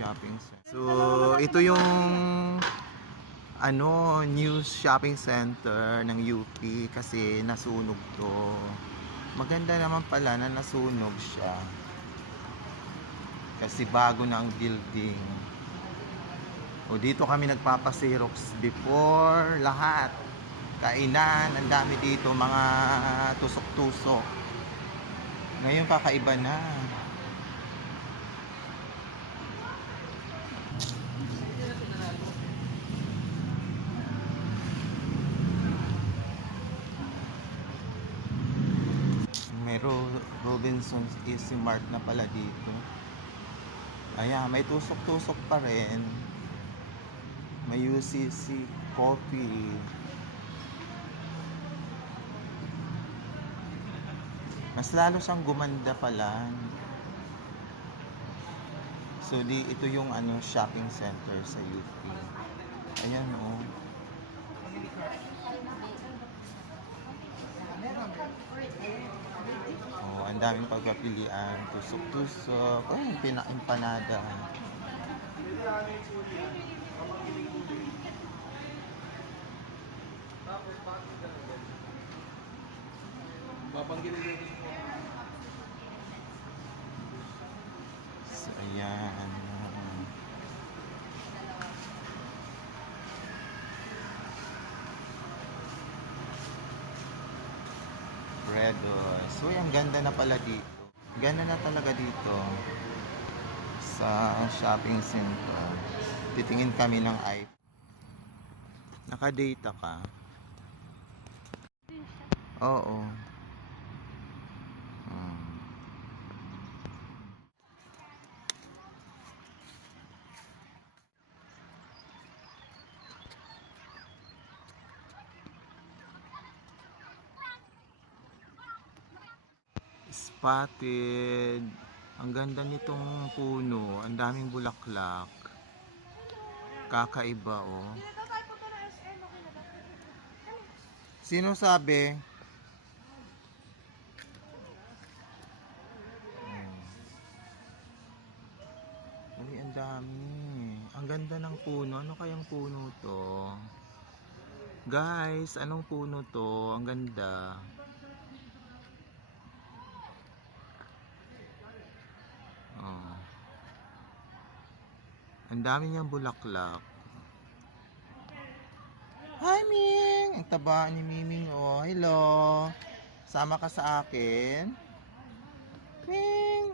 shopping center. So, ito yung new shopping center ng UP kasi nasunog to. Maganda naman pala na nasunog siya. Kasi bago na ang building. O dito kami nagpapasirox before lahat. Kainan, ang dami dito, mga tusok-tusok. Ngayon kakaiba na. May Robinson's Easy Mart na pala dito. Ayan, may tusok-tusok pa rin. May UCC Coffee. Mas lalo siyang gumanda pala. So ito yung shopping center sa UP. Ayan oh. Oh, ang daming pagpapilian, tusok-tusok, empanada. So, ayan. So, ang ganda na pala dito. Ganda na talaga dito sa shopping center. Titingin kami ng iPhone. Naka-data ka? Oo. Spotted. Ang ganda nitong puno. Ang daming bulaklak. Kakaiba oh. Sino sabi? Ay, ang dami. Ang ganda ng puno. Ano kayang puno to? Guys, anong puno to? Ang ganda. Oh. Ang dami niyang bulaklak. Hi, Ming! Ang taba ni Miming, oh. Hello! Sama ka sa akin? Ming!